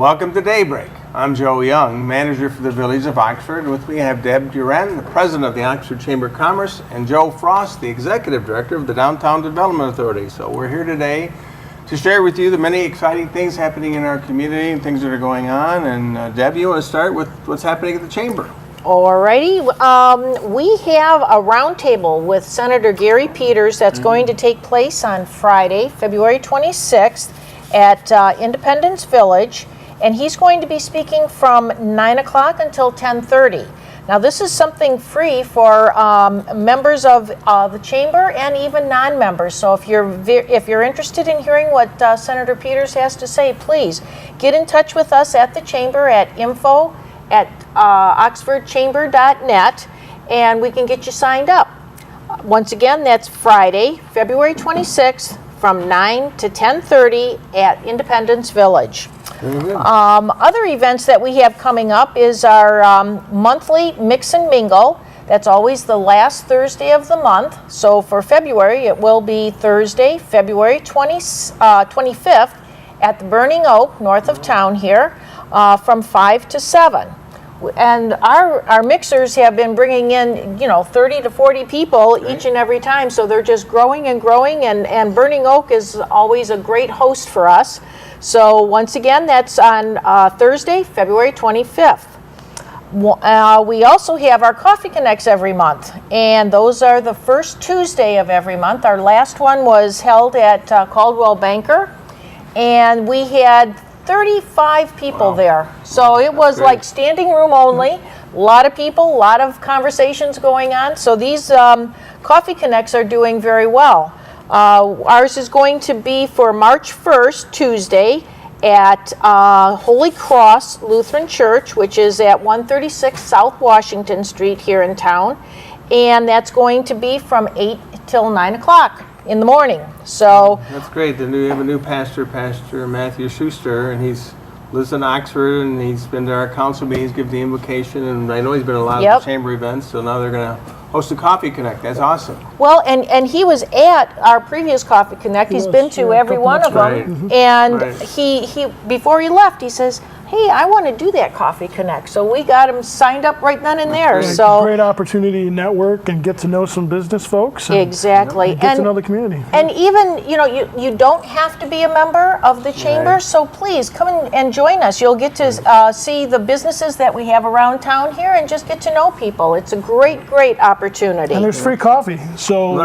Welcome to Daybreak. I'm Joe Young, manager for the Village of Oxford. With me I have Deb Uren, the president of the Oxford Chamber of Commerce, and Joe Frost, the executive director of the Downtown Development Authority. So we're here today to share with you the many exciting things happening in our community and things that are going on. And Deb, you want to start with what's happening at the Chamber? Alrighty, we have a roundtable with Senator Gary Peters that's going to take place on Friday, February 26th at Independence Village, and he's going to be speaking from 9 o'clock until 10:30. Now this is something free for members of the Chamber and even non-members, so if you're interested in hearing what Senator Peters has to say, please get in touch with us at the Chamber at info@oxfordchamber.net, and we can get you signed up. Once again, that's Friday, February 26th from 9 to 10:30 at Independence Village. Other events that we have coming up is our monthly Mix and Mingle. That's always the last Thursday of the month. So for February, it will be Thursday, February 25th at the Burning Oak, north of town here, from 5 to 7. And our mixers have been bringing in, 30 to 40 people each and every time, so they're just growing and growing, and Burning Oak is always a great host for us. So once again, that's on Thursday, February 25th. We also have our Coffee Connects every month, and those are the first Tuesday of every month. Our last one was held at Caldwell Banker, and we had 35 people there. So it was like standing room only, a lot of people, a lot of conversations going on. So these Coffee Connects are doing very well. Ours is going to be for March 1st, Tuesday, at Holy Cross Lutheran Church, which is at 136 South Washington Street here in town. And that's going to be from 8 till 9 o'clock in the morning. So that's great. We have a new pastor, Pastor Matthew Schuster, and he's lives in Oxford, and he's been to our council meetings, give the invocation, and I know he's been to a lot of the chamber events, so now they're going to host a Coffee Connect. That's awesome. Well, and he was at our previous Coffee Connect. He's been to every one of them. And he before he left, he says, hey, I want to do that Coffee Connect. So we got him signed up right then and there. Great. So great opportunity to network and get to know some business folks. And, exactly. And get to know the community. And even, you don't have to be a member of the chamber, so please come and join us. You'll get to see the businesses that we have around town here and just get to know people. It's a great, great opportunity. And there's free coffee. So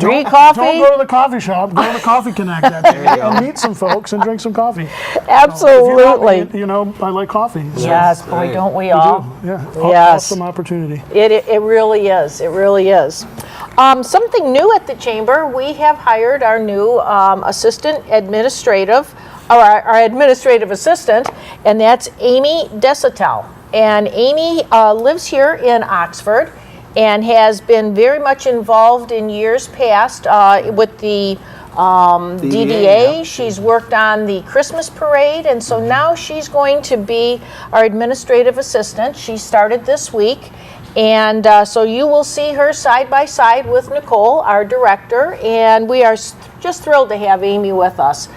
free coffee. Don't go to the coffee shop. Go to the Coffee Connect that day and meet some folks and drink some coffee. Absolutely. So I like coffee. So. Yes, boy, don't we all? Yeah. Yes. Awesome opportunity. It really is. It really is. Something new at the chamber, we have hired our new assistant administrative, or our administrative assistant, and that's Amy Desatel. And Amy lives here in Oxford and has been very much involved in years past with the DDA. She's worked on the Christmas parade, and so now she's going to be our administrative assistant. She started this week, and so you will see her side by side with Nicole, our director, and we are just thrilled to have Amy with us.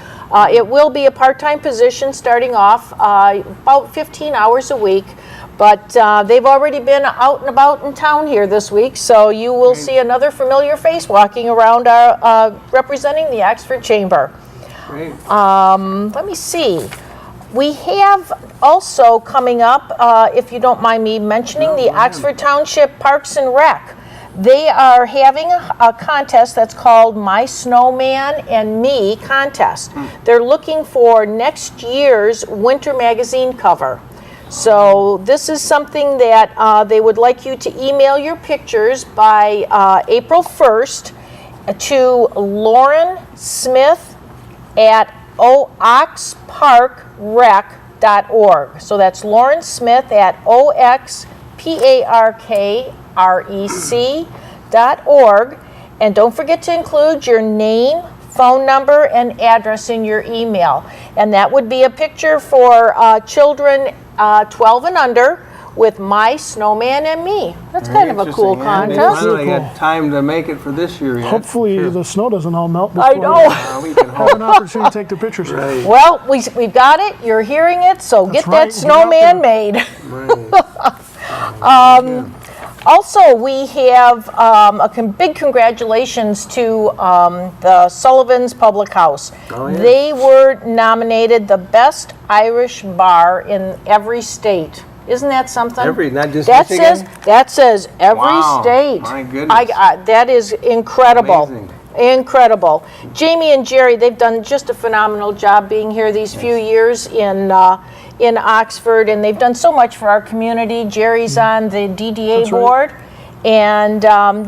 It will be a part-time position starting off about 15 hours a week, but they've already been out and about in town here this week, so you will see another familiar face walking around representing the Oxford Chamber. Great. Let me see. We have also coming up, if you don't mind me mentioning, the Oxford Township Parks and Rec. They are having a contest that's called My Snowman and Me contest. They're looking for next year's winter magazine cover. So this is something that they would like you to email your pictures by April 1st to Lauren Smith at oxparkrec.org. So that's Lauren Smith at oxparkrec.org. And don't forget to include your name, phone number, and address in your email. And that would be a picture for children 12 and under with My Snowman and Me. That's kind of a cool Interesting. Yeah, contest. They finally got time to make it for this year yet. Hopefully the snow doesn't all melt before I know. We can have an opportunity to take the pictures. Right. Well, we've got it. You're hearing it, so get right. that snowman made. Right. Also, we have big congratulations to the Sullivan's Public House. Oh, yeah. They were nominated the best Irish bar in every state. Isn't that something? Not just that Michigan? says every Wow, state. my goodness. That is incredible. Amazing. Incredible. Jamie and Jerry, they've done just a phenomenal job being here these few years in Oxford, and they've done so much for our community. Jerry's on the DDA That's right. board, and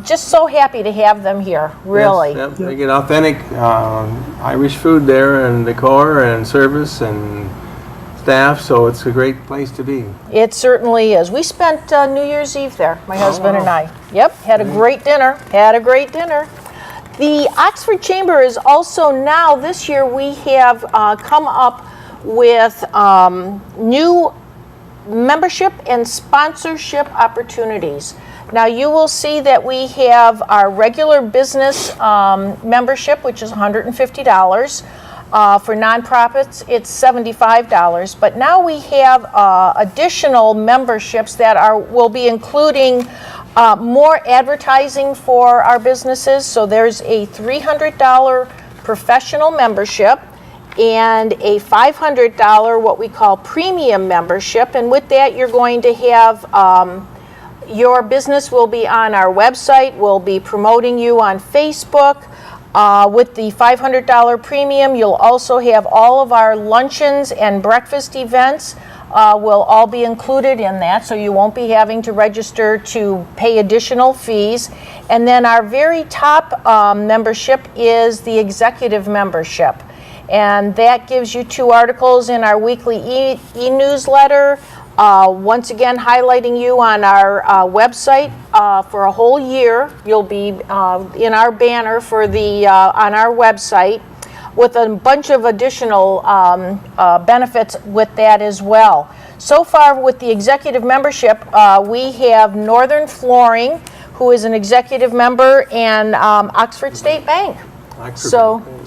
just so happy to have them here, really. Yes, yep. They get authentic Irish food there, and decor and service and staff, so it's a great place to be. It certainly is. We spent New Year's Eve there, my husband and I. Yep, had a great dinner. The Oxford Chamber is also now, this year, we have come up with new membership and sponsorship opportunities. Now you will see that we have our regular business membership, which is $150. For nonprofits, it's $75. But now we have additional memberships that will be including more advertising for our businesses. So there's a $300 professional membership and a $500 what we call premium membership. And with that, you're going to have your business will be on our website. We'll be promoting you on Facebook. With the $500 premium, you'll also have all of our luncheons and breakfast events will all be included in that, so you won't be having to register to pay additional fees. And then our very top membership is the executive membership. And that gives you 2 articles in our weekly e-newsletter, once again highlighting you on our website for a whole year. You'll be in our banner for on our website with a bunch of additional benefits with that as well. So far with the executive membership, we have Northern Flooring, who is an executive member, and Oxford State Bank.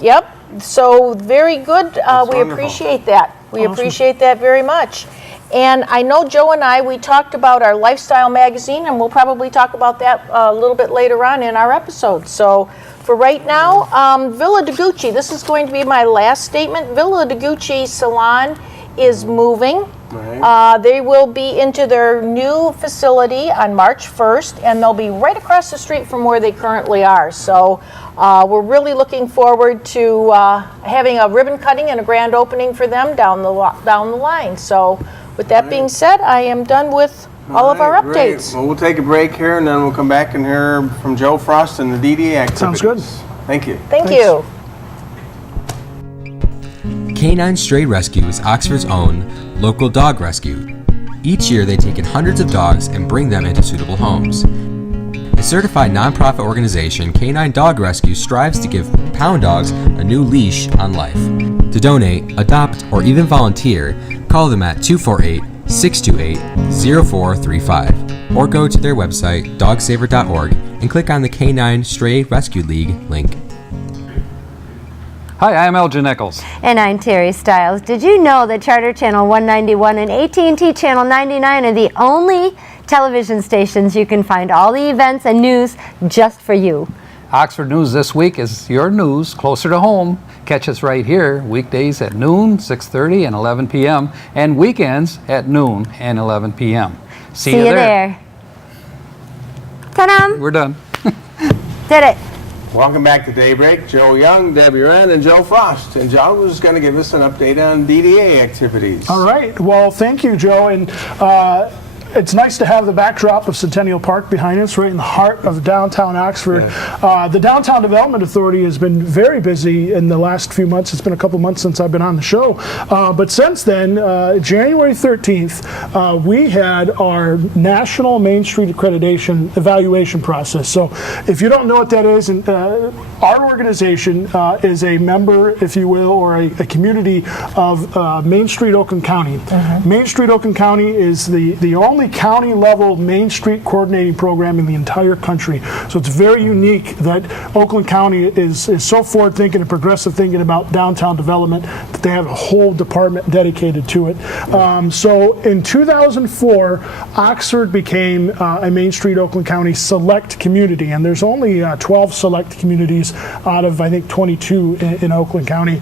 Yep. So very good. We wonderful. appreciate that. We appreciate that very much. And I know Joe and I, we talked about our lifestyle magazine, and we'll probably talk about that a little bit later on in our episode. So for right now, Villa de Gucci, this is going to be my last statement. Villa de Gucci Salon is moving. Right. They will be into their new facility on March 1st, and they'll be right across the street from where they currently are. So we're really looking forward to having a ribbon cutting and a grand opening for them down the line. So with that being said, I am done with all of our Great. updates. Well, we'll take a break here, and then we'll come back and hear from Joe Frost and the DDA activities. Sounds good. Thank you. Thank you. Canine Stray Rescue is Oxford's own local dog rescue. Each year they take in hundreds of dogs and bring them into suitable homes. A certified nonprofit organization, Canine Dog Rescue strives to give pound dogs a new leash on life. To donate, adopt, or even volunteer, call them at 248-628-0435 or go to their website, dogsaver.org, and click on the Canine Stray Rescue League link. Hi, I'm Elgin Nichols. And I'm Terry Stiles. Did you know that Charter Channel 191 and AT&T Channel 99 are the only television stations you can find all the events and news just for you? Oxford News This Week is your news closer to home. Catch us right here, weekdays at noon, 6:30, and 11 p.m., and weekends at noon and 11 p.m. See you there. Ta-da! We're done. Did it. Welcome back to Daybreak. Joe Young, Debbie Uren, and Joe Frost. And Joe was going to give us an update on DDA activities. All right. Well, thank you, Joe. And it's nice to have the backdrop of Centennial Park behind us, right in the heart of downtown Oxford. Yeah. The Downtown Development Authority has been very busy in the last few months. It's been a couple months since I've been on the show. But since then, January 13th, we had our National Main Street Accreditation Evaluation process. So if you don't know what that is, our organization is a member, if you will, or a community of Main Street, Oakland County. Main Street, Oakland County is the only only county-level Main Street coordinating program in the entire country. So it's very unique that Oakland County is so forward-thinking and progressive thinking about downtown development that they have a whole department dedicated to it. So in 2004, Oxford became a Main Street Oakland County select community, and there's only 12 select communities out of, I think, 22 in Oakland County.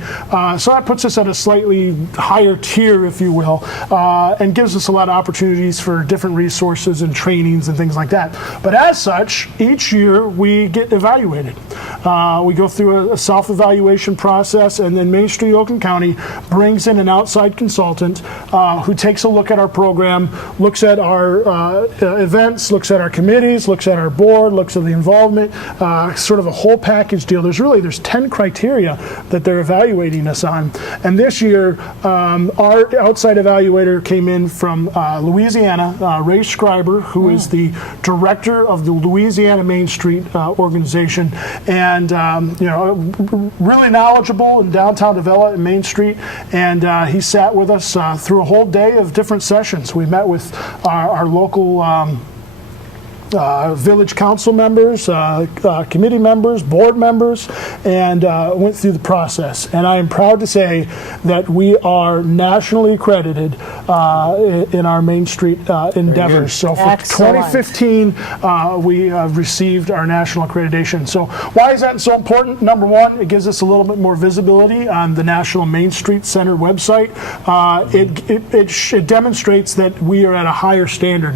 So that puts us at a slightly higher tier, if you will, and gives us a lot of opportunities for different resources and trainings and things like that. But as such, each year we get evaluated. We go through a self-evaluation process, and then Main Street Oakland County brings in an outside consultant who takes a look at our program, looks at our events, looks at our committees, looks at our board, looks at the involvement, sort of a whole package deal. There's 10 criteria that they're evaluating us on. And this year, our outside evaluator came in from Louisiana, Ray Schreiber, who is the director of the Louisiana Main Street organization, and really knowledgeable in downtown development and Main Street. And he sat with us through a whole day of different sessions. We met with our local village council members, committee members, board members, and went through the process. And I am proud to say that we are nationally accredited in our Main Street endeavors. So for Excellent. 2015, we received our national accreditation. So why is that so important? Number one, it gives us a little bit more visibility on the National Main Street Center website. It demonstrates that we are at a higher standard.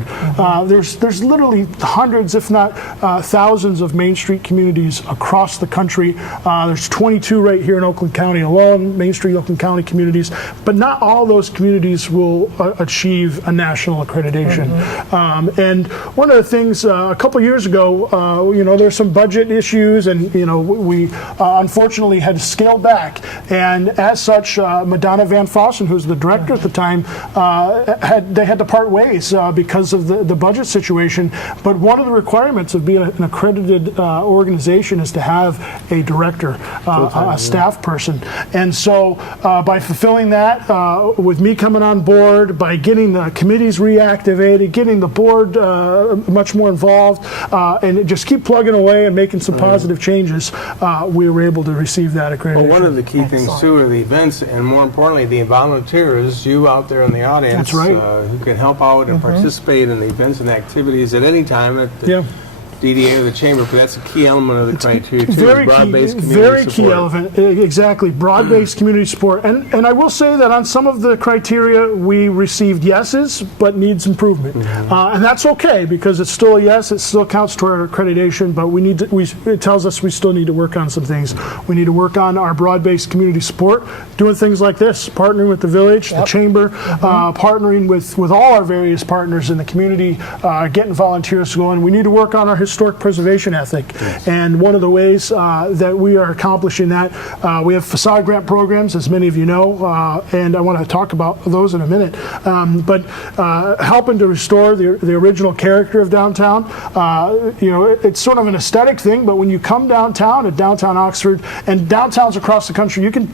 There's literally hundreds, if not thousands, of Main Street communities across the country. There's 22 right here in Oakland County alone, Main Street Oakland County communities, but not all those communities will achieve a national accreditation. And one of the things, a couple years ago, there's some budget issues, and we unfortunately had to scale back. And as such, Madonna Van Fossen, who's the director at the time, they had to part ways because of the budget situation. But one of the requirements of being an accredited organization is to have a director, a staff person. And so by fulfilling that, with me coming on board, by getting the committees reactivated, getting the board much more involved, and just keep plugging away and making some positive changes, we were able to receive that accreditation. Well, one of the key things, too, are the events, and more importantly, the volunteers, you out there in the audience, That's right. Who can help out and participate in the events and activities at any time at the DDA or the Chamber, but that's a key element of the criteria, too. Very broad-based key, community very support. key element. Exactly, broad-based community support. And I will say that on some of the criteria, we received yeses, but needs improvement. And that's okay, because it's still a yes, it still counts toward our accreditation, but it tells us we still need to work on some things. We need to work on our broad-based community support, doing things like this, partnering with the village, the Chamber, partnering with all our various partners in the community, getting volunteers going. We need to work on our historic preservation ethic. And one of the ways that we are accomplishing that, we have facade grant programs, as many of you know, and I want to talk about those in a minute. But helping to restore the original character of downtown, it's sort of an aesthetic thing, but when you come downtown at downtown Oxford and downtowns across the country, you can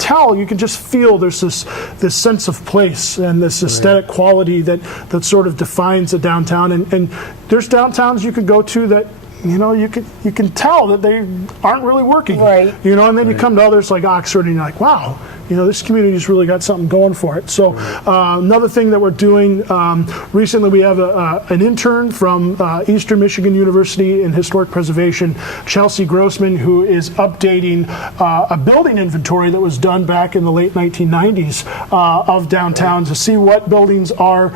just feel there's this sense of place and this aesthetic quality that sort of defines a downtown. And there's downtowns you could go to that you can tell that they aren't really working. Right. And then you come to others like Oxford and you're like, wow, this community's really got something going for it. So another thing that we're doing, recently we have an intern from Eastern Michigan University in Historic Preservation, Chelsea Grossman, who is updating a building inventory that was done back in the late 1990s of downtown to see what buildings are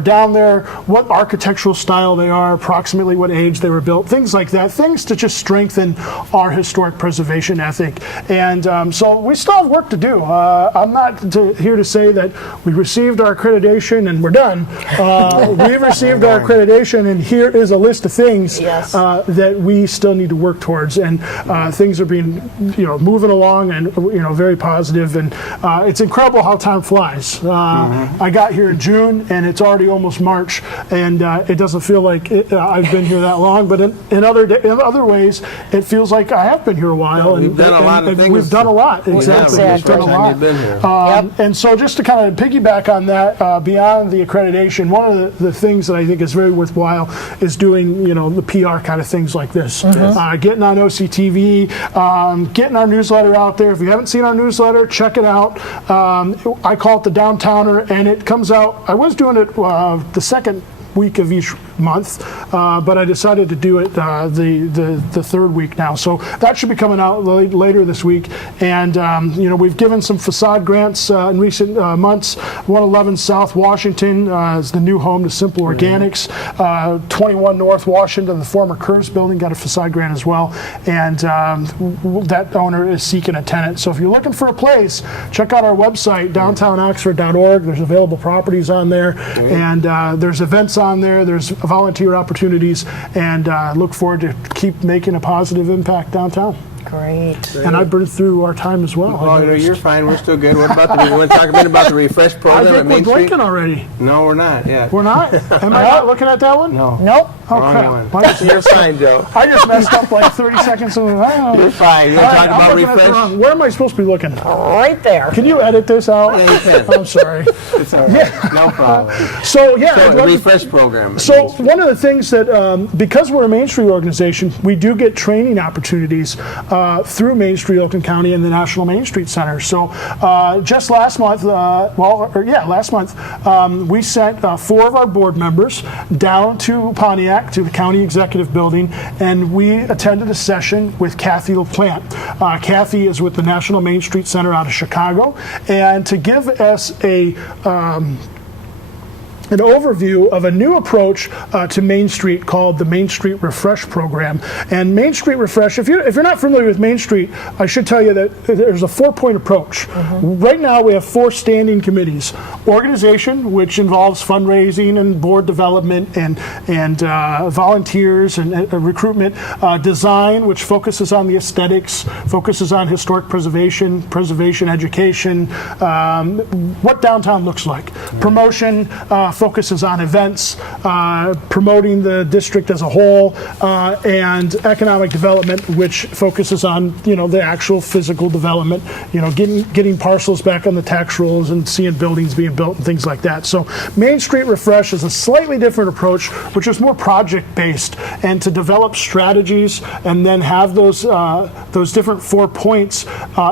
down there, what architectural style they are, approximately what age they were built, things like that, things to just strengthen our historic preservation ethic. And so we still have work to do. I'm not here to say that we received our accreditation and we're done. We've received our accreditation, and here is a list of things that we still need to work towards. And things are being, moving along and very positive. And it's incredible how time flies. I got here in June, and it's already almost March, and it doesn't feel like I've been here that long. But in other ways, it feels like I have been here a while. We've done a lot of things. We've done a lot, exactly. Yeah, We've done a time lot. you've been here. And so just to kind of piggyback on that, beyond the accreditation, one of the things that I think is very worthwhile is doing, the PR kind of things like this. Getting on OCTV, getting our newsletter out there. If you haven't seen our newsletter, check it out. I call it the Downtowner, and it comes out, I was doing it the second week of each month, but I decided to do it the third week now. So that should be coming out later this week. And we've given some facade grants in recent months. 111 South Washington is the new home to Simple Organics. 21 North Washington, the former Curves building, got a facade grant as well. And that owner is seeking a tenant. So if you're looking for a place, check out our website, downtownoxford.org. There's available properties on there, and there's events on there. There's volunteer opportunities, and look forward to keep making a positive impact downtown. Great. And I've burned through our time as well. Oh, you're fine. We're still good. What about you want to talk a bit about the refresh I program at think we're Main Street? blinking already. No, we're not. Yeah. We're not? Am I not looking at that one? No. Nope. Oh, Wrong crap. one. Well, I just- You're fine, Joe. I just messed up like 30 seconds. You're You're fine. You want to talk about refresh? Where am I supposed to be looking? Right there. Can you edit this out? Yeah, you can. I'm sorry. It's all right. No problem. So, yeah. So, I'd the love to- refresh program. at So Main Street. one of the things that, because we're a Main Street organization, we do get training opportunities through Main Street, Oakland County, and the National Main Street Center. So just last month, last month, we sent 4 of our board members down to Pontiac, to the county executive building, and we attended a session with Kathy LaPlante. Kathy is with the National Main Street Center out of Chicago, and to give us an overview of a new approach to Main Street called the Main Street Refresh Program. And Main Street Refresh, if you're not familiar with Main Street, I should tell you that there's a 4-point approach. Right now we have 4 standing committees. Organization, which involves fundraising and board development and volunteers and recruitment. Design, which focuses on the aesthetics, focuses on historic preservation education, what downtown looks like. Promotion, focuses on events, promoting the district as a whole, and economic development, which focuses on the actual physical development, getting parcels back on the tax rolls and seeing buildings being built and things like that. So Main Street Refresh is a slightly different approach, which is more project based, and to develop strategies and then have those different 4 points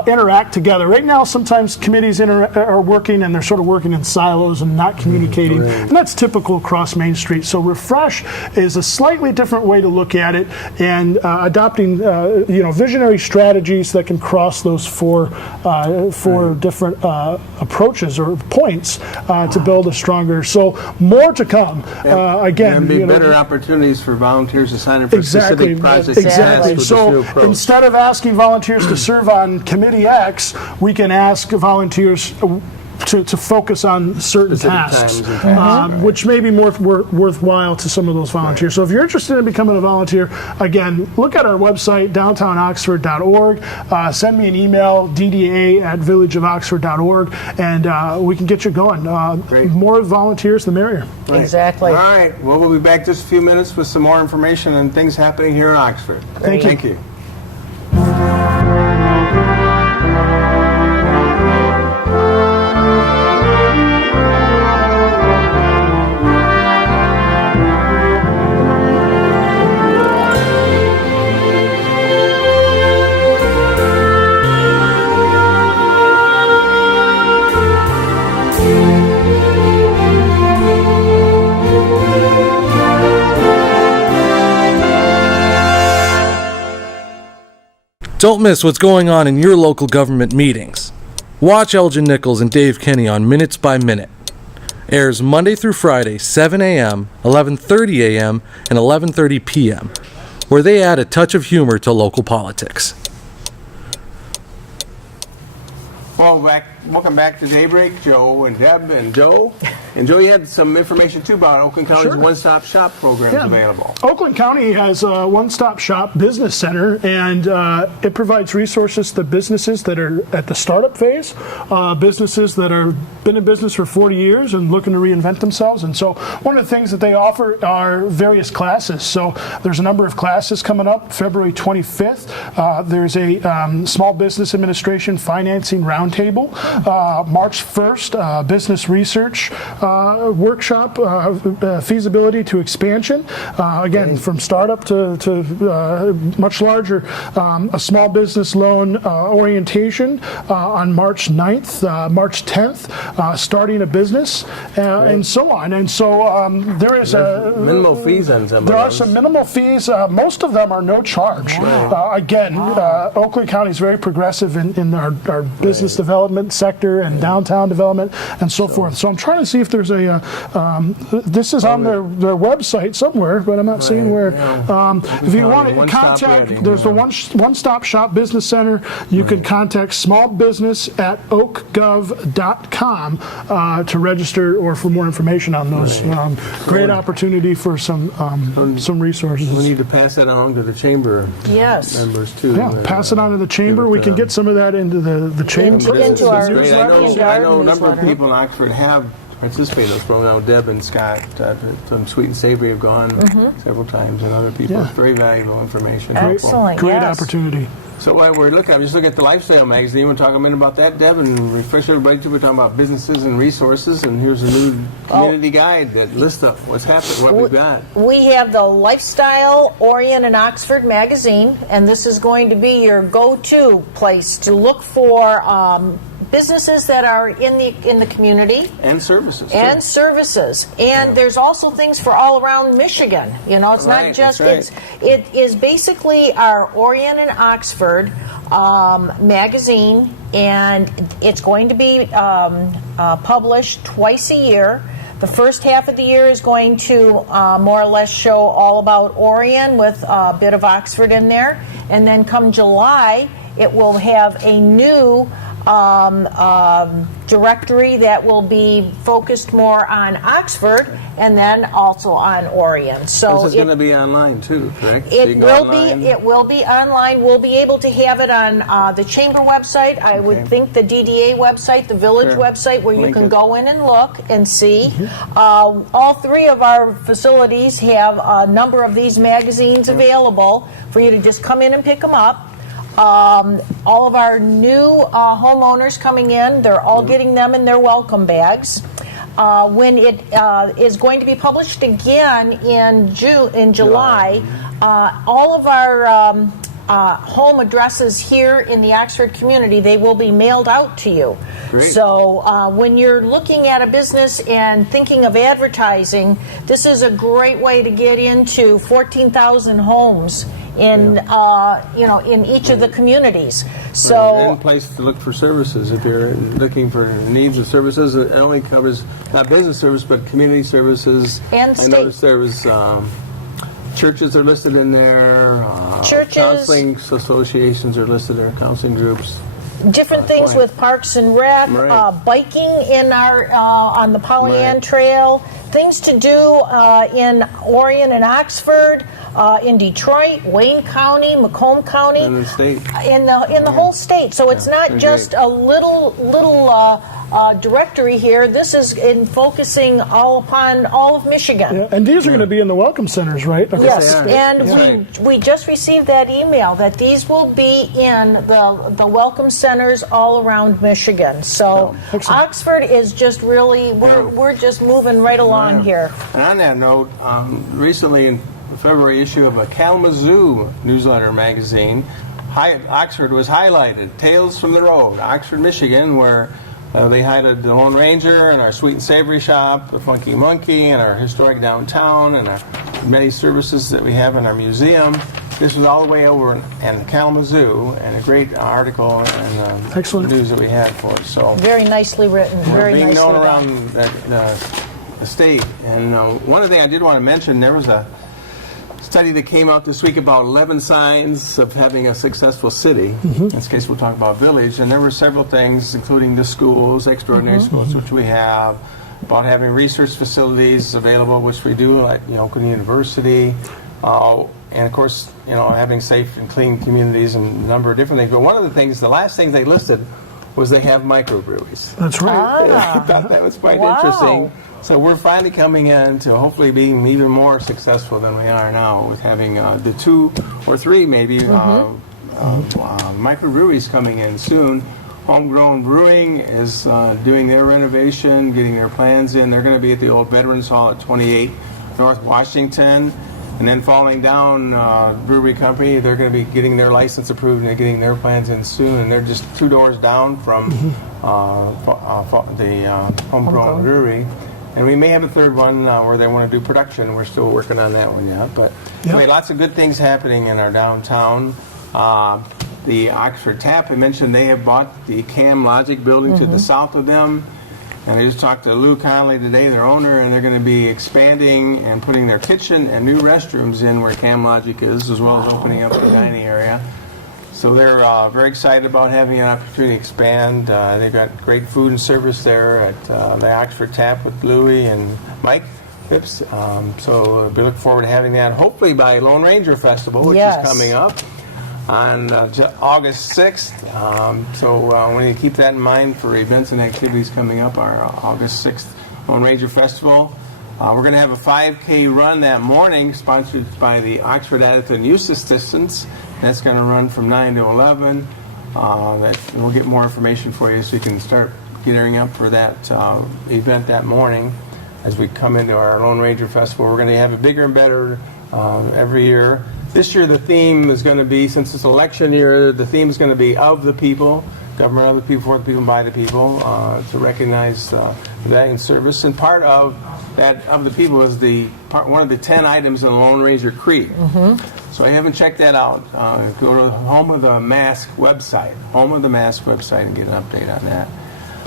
interact together. Right now, sometimes committees are working and they're sort of working in silos and not communicating. And that's typical across Main Street. So Refresh is a slightly different way to look at it, and adopting visionary strategies that can cross those 4 different approaches or points to build a stronger. So more to come. Again, and be better opportunities for volunteers to sign up for specific projects. Exactly. With this So new approach. instead of asking volunteers to serve on Committee X, we can ask volunteers to focus on certain Specific tasks, times and tasks, which may be more worthwhile to some of those volunteers. So if you're interested in becoming a volunteer, again, look at our website, downtownoxford.org. Send me an email, dda@villageofoxford.org, and we can get you going. Great. More volunteers, the merrier. Right. Exactly. All right. Well, we'll be back just a few minutes with some more information and things happening here in Oxford. Thank you. Thank you. Don't miss what's going on in your local government meetings. Watch Elgin Nichols and Dave Kinney on Minutes by Minute. Airs Monday through Friday, 7 a.m., 11:30 a.m., and 11:30 p.m., where they add a touch of humor to local politics. Well, welcome back to Daybreak, Joe and Deb and Joe. And Joe, you had some information too about Oakland County's Sure. one-stop shop programs available. Oakland County has a one-stop shop business center, and it provides resources to businesses that are at the startup phase, businesses that are been in business for 40 years and looking to reinvent themselves. And so one of the things that they offer are various classes. So there's a number of classes coming up. February 25th, there's a small business administration financing roundtable. March 1st, business research workshop, feasibility to expansion. Again, from startup to much larger, a small business loan orientation on March 9th, March 10th, starting a business, and so on. And so there is minimal fees on some of there are those. some minimal fees. Most of them are no charge. Again, Oakland County is very progressive in our business development sector and downtown development and so forth. So I'm trying to see if there's a this is on their website somewhere, but I'm not seeing where. If you want to contact, there's the one-stop shop business center. You can contact smallbusiness@oakgov.com to register or for more information on those. Great opportunity for some resources. We need to pass that on to the chamber members too. Yeah, pass it on to the chamber. We can get some of that into the chamber. Into our Great. I newsletter. know a number of newsletter. people in Oxford have participated in those programs. Deb and Scott from Sweet and Savory have gone several times, and other people. Yeah. Very valuable information. Excellent. Great yes. opportunity. So while we're looking, I'm just looking at the Lifestyle magazine. You want to talk a minute about that, Deb, and refresh everybody too? We're talking about businesses and resources, and here's a new community guide that lists up what's happening, what we've got. We have the Lifestyle Uren and Oxford magazine, and this is going to be your go-to place to look for businesses that are in the community And services. and too. services. And there's also things for all around Michigan. You know, it's Right, not just that's it is basically our Uren and Oxford magazine, and it's going to be published twice a year. The first half of the year is going to more or less show all about Uren with a bit of Oxford in there. And then come July, it will have a new directory that will be focused more on Oxford and then also on Uren. So This is going to be online too, correct? So you it can go will online. be. It will be online. We'll be able to have it on the chamber website. I would think the DDA website, the village Sure. website, where you Link can it. go in and look and see. All three of our facilities have a number of these magazines available for you to just come in and pick them up. All of our new homeowners coming in, they're all getting them in their welcome bags. When it is going to be published again in July, all of our home addresses here in the Oxford community, they will be mailed out to you. Great. So when you're looking at a business and thinking of advertising, this is a great way to get into 14,000 homes in in each of the communities. So and place to look for services if you're looking for needs of services. It only covers not business service but community services. And I state. noticed there was churches are listed in there. Churches. Counseling associations are listed there. Counseling groups. different things Right. with Parks and Rec, Right. biking in our on the Pollyann Right. Trail, things to do in Uren and Oxford, in Detroit, Wayne County, Macomb County, In the state. in the whole state. So it's not pretty just great. a little directory here. This is in focusing all upon all of Michigan. Yeah, and these are going to be in the welcome centers, right? across Yes, the state? and That's we just received that email that these will be in the welcome centers all around Michigan. So excellent. Oxford is just really we're just moving right along here. And on that note, recently in the February issue of a Kalamazoo newsletter magazine, Oxford was highlighted. Tales from the Road, Oxford, Michigan, where they highlighted the Lone Ranger and our Sweet and Savory Shop, the Funky Monkey, and our historic downtown, and our many services that we have in our museum. This was all the way over in Kalamazoo, and a great article and Excellent. news that we had for it. So Very nicely written, very being nicely known done. around the state. And one of the things I did want to mention, there was study that came out this week about 11 signs of having a successful city. In this case, we'll talk about village. And there were several things, including the schools, extraordinary schools, which we have, about having research facilities available, which we do, like Oakland University, and of course, having safe and clean communities and a number of different things. But one of the things, the last thing they listed was they have microbreweries. That's right. I thought that was quite interesting. So we're finally coming in to hopefully being even more successful than we are now with having the 2 or 3 maybe microbreweries coming in soon. Homegrown Brewing is doing their renovation, getting their plans in. They're going to be at the old Veterans Hall at 28 North Washington. And then Falling Down Brewery Company, they're going to be getting their license approved and getting their plans in soon. And they're just 2 doors down from the Homegrown Brewery. And we may have a third one where they want to do production. We're still working on that one yet. But anyway, lots of good things happening in our downtown. The Oxford Tap, I mentioned they have bought the Cam Logic building to the south of them. And I just talked to Lou Conley today, their owner, and they're going to be expanding and putting their kitchen and new restrooms in where Cam Logic is, as well as opening up the dining area. So they're very excited about having an opportunity to expand. They've got great food and service there at the Oxford Tap with Louie and Mike Phipps. So we look forward to having that, hopefully by Lone Ranger Festival, which is coming up on August 6th. So we need to keep that in mind for events and activities coming up, our August 6th Lone Ranger Festival. We're going to have a 5K run that morning, sponsored by the Oxford Addington Youth Assistance. That's going to run from 9 to 11. We'll get more information for you so you can start gearing up for that event that morning as we come into our Lone Ranger Festival. We're going to have it bigger and better every year. This year the theme is going to be, since it's election year, the theme is going to be of the people, government of the people, for the people, by the people, to recognize the value and service. And part of that of the people is one of the 10 items in the Lone Ranger Creed. So I haven't checked that out. Go to Home of the Mask website, and get an update on that.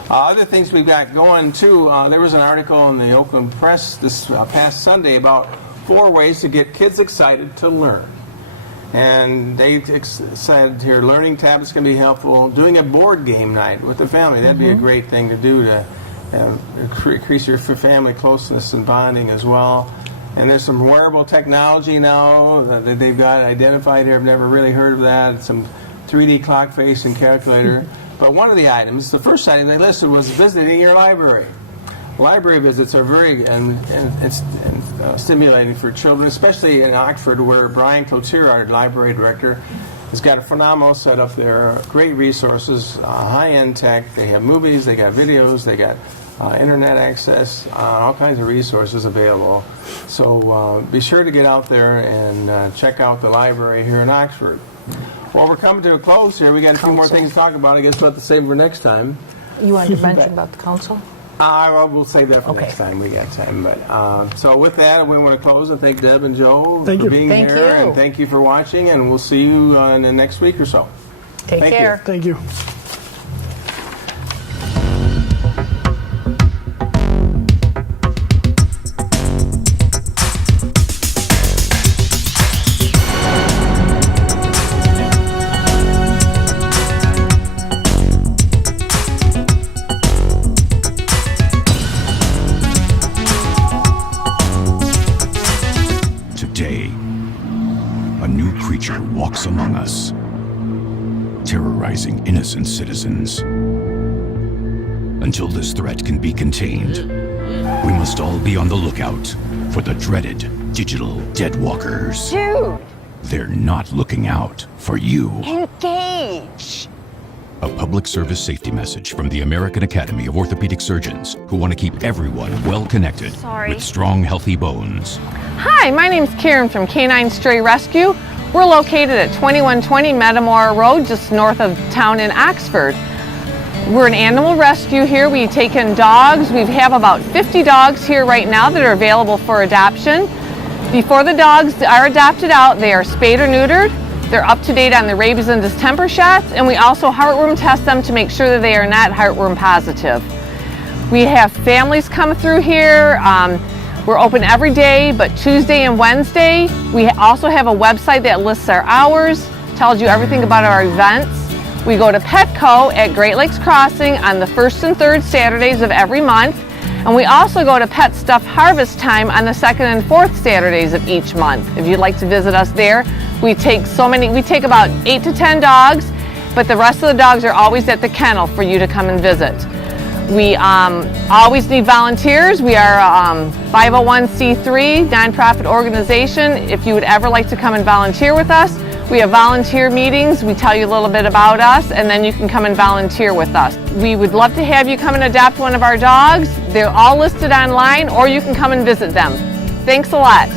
Other things we've got going too, there was an article in the Oakland Press this past Sunday about 4 ways to get kids excited to learn. And they said here, learning tablets can be helpful. Doing a board game night with the family, that'd be a great thing to do to increase your family closeness and bonding as well. And there's some wearable technology now that they've got identified here. I've never really heard of that. Some 3D clock face and calculator. But one of the items, the first item they listed was visiting your library. Library visits are very stimulating for children, especially in Oxford, where Brian Cloutier, our library director, has got a phenomenal setup there. Great resources, high-end tech. They have movies, they got videos, they got internet access, all kinds of resources available. So be sure to get out there and check out the library here in Oxford. Well, we're coming to a close here. We got a few more things to talk about. I guess we'll have to save for next time. You wanted to mention about the council? We'll save that for next time. We got time. But so with that, we want to close and thank Deb and Joe for being here. And thank you for watching. And we'll see you in the next week or so. Take care. Thank you. Walks among us, terrorizing innocent citizens. Until this threat can be contained, we must all be on the lookout for the dreaded digital deadwalkers. Dude! They're not looking out for you. Engage! A public service safety message from the American Academy of Orthopedic Surgeons, who want to keep everyone well connected with strong, healthy bones. Hi, my name's Karen from Canine Stray Rescue. We're located at 2120 Metamora Road, just north of town in Oxford. We're an animal rescue here. We take in dogs. We have about 50 dogs here right now that are available for adoption. Before the dogs are adopted out, they are spayed or neutered. They're up to date on the rabies and distemper shots, and we also heartworm test them to make sure that they are not heartworm positive. We have families come through here. We're open every day, but Tuesday and Wednesday. We also have a website that lists our hours, tells you everything about our events. We go to Petco at Great Lakes Crossing on the 1st and 3rd Saturdays of every month. And we also go to Pet Stuff Harvest Time on the 2nd and 4th Saturdays of each month. If you'd like to visit us there, we take about 8 to 10 dogs, but the rest of the dogs are always at the kennel for you to come and visit. We always need volunteers. We are a 501c3 nonprofit organization. If you would ever like to come and volunteer with us, we have volunteer meetings. We tell you a little bit about us, and then you can come and volunteer with us. We would love to have you come and adopt one of our dogs. They're all listed online, or you can come and visit them. Thanks a lot.